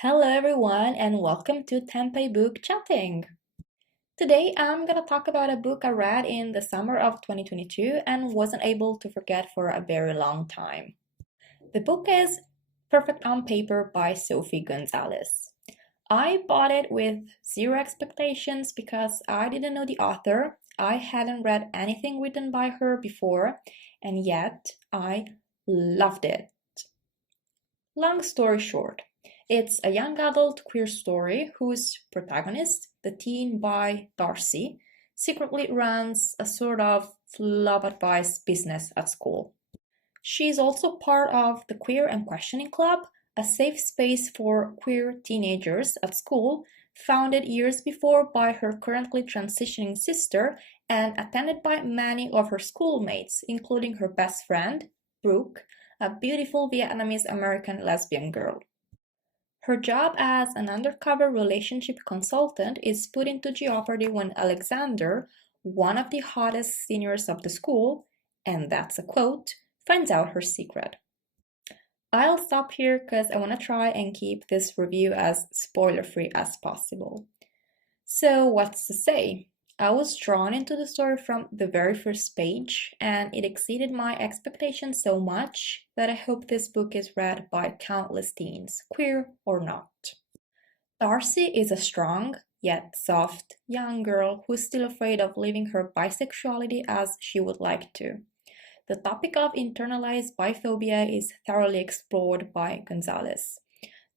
Hello everyone and welcome to Tempeh Book Chatting. Today I'm gonna talk about a book I read in the summer of 2022 and wasn't able to forget for a very long time. The book is Perfect on Paper by Sophie Gonzales. I bought it with zero expectations because I didn't know the author. I hadn't read anything written by her before, and yet I loved it. Long story short, it's a young adult queer story whose protagonist, the teen boy Darcy, secretly runs a sort of love advice business at school. She's also part of the Queer and Questioning Club, a safe space for queer teenagers at school, founded years before by her currently transitioning sister and attended by many of her schoolmates, including her best friend, Brooke, a beautiful Vietnamese American lesbian girl. Her job as an undercover relationship consultant is put into jeopardy when Alexander, one of the hottest seniors of the school, and that's a quote, finds out her secret. I'll stop here because I want to try and keep this review as spoiler-free as possible. So what's to say? I was drawn into the story from the very first page, and it exceeded my expectations so much that I hope this book is read by countless teens, queer or not. Darcy is a strong, yet soft, young girl who's still afraid of living her bisexuality as she would like to. The topic of internalized biphobia is thoroughly explored by Gonzales.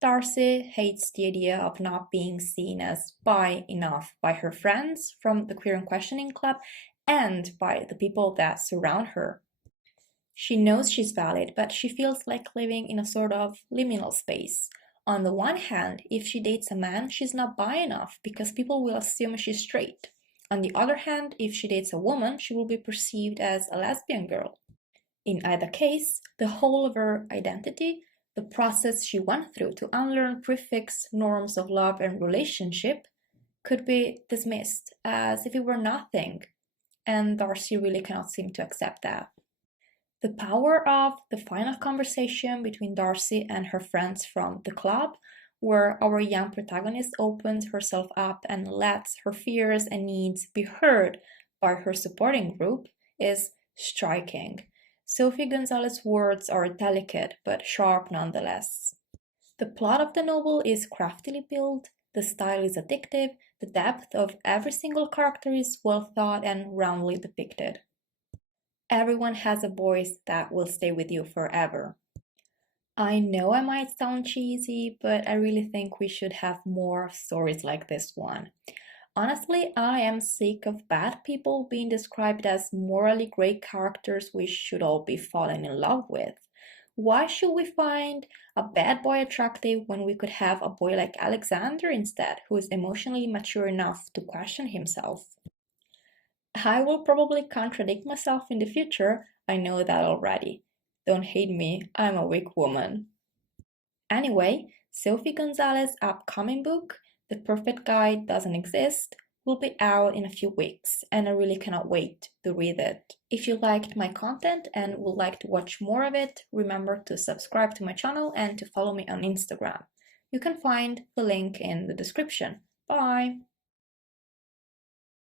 Darcy hates the idea of not being seen as bi enough by her friends from the Queer and Questioning Club and by the people that surround her. She knows she's valid, but she feels like living in a sort of liminal space. On the one hand, if she dates a man, she's not bi enough because people will assume she's straight. On the other hand, if she dates a woman, she will be perceived as a lesbian girl. In either case, the whole of her identity, the process she went through to unlearn prefix norms of love and relationship, could be dismissed as if it were nothing, and Darcy really cannot seem to accept that. The power of the final conversation between Darcy and her friends from the club, where our young protagonist opens herself up and lets her fears and needs be heard by her supporting group, is striking. Sophie Gonzales' words are delicate but sharp nonetheless. The plot of the novel is craftily built, the style is addictive, the depth of every single character is well thought and roundly depicted. Everyone has a voice that will stay with you forever. I know I might sound cheesy, but I really think we should have more stories like this one. Honestly, I am sick of bad people being described as morally great characters we should all be falling in love with. Why should we find a bad boy attractive when we could have a boy like Alexander instead, who is emotionally mature enough to question himself? I will probably contradict myself in the future, I know that already. Don't hate me, I'm a weak woman. Anyway, Sophie Gonzales' upcoming book, The Perfect Guy Doesn't Exist, will be out in a few weeks, and I really cannot wait to read it. If you liked my content and would like to watch more of it, remember to subscribe to my channel and to follow me on Instagram. You can find the link in the description. Bye!